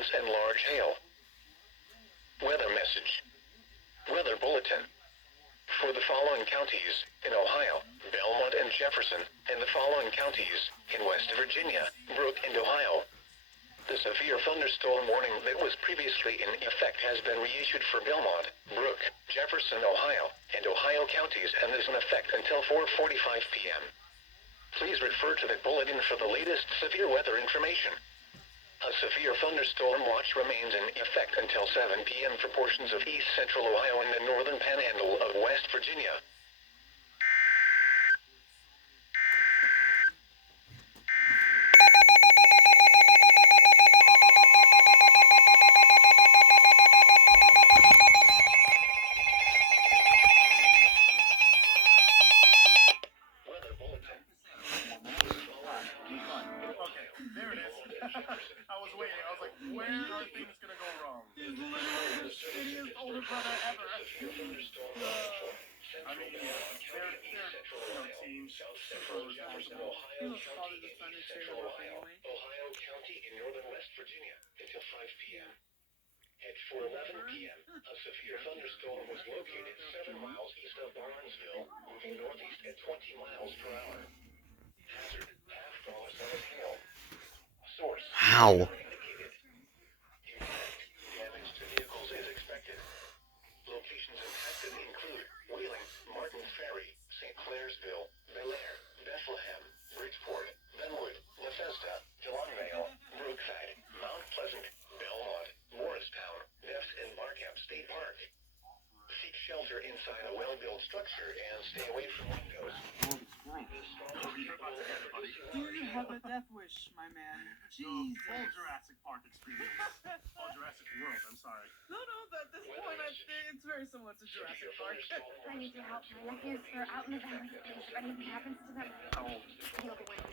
winds and large hail. Weather message. Weather bulletin. For the following counties in Ohio, Belmont and Jefferson, and the following counties in West Virginia, Brooke and Ohio. The severe thunderstorm warning that was previously in effect has been reissued for Belmont, Brooke, Jefferson, Ohio, and Ohio counties and is in effect until 4:45 p.m. Please refer to the bulletin for the latest severe weather information. A severe thunderstorm watch remains in effect until 7 p.m. for portions of east central Ohio and the northern panhandle of West Virginia. Weather bulletin. Okay, there it is. I was waiting. I was like, where are things gonna go wrong? He's literally the shittiest older brother ever. I mean, they're teams super responsible. Ohio County in central Ohio, Ohio County in northern West Virginia until 5 p.m. At 4:11 p.m., a severe thunderstorm was located 7 miles east of Barnesville, moving northeast at 20 miles per hour. Hazard, half dollar-sized hail. Source. How? Indicated. Impact. Damage to vehicles is expected. Locations impacted include Wheeling, Martin Ferry, St. Clairsville, Bel Air, Bethlehem, Bridgeport, Benwood, Bethesda, Dillonvale, Brookside, Mount Pleasant, Belmont, Morristown, Neves, and Barcap State Park. Seek shelter inside a well-built structure and stay away from windows. Do you have a death wish, my man? Jesus. Full Jurassic Park experience. Oh, Jurassic World, I'm sorry. No, at this point, I think it's very similar to Jurassic Park. I need your help. My nephews are out in the valley. If anything happens to them, How old? you'll be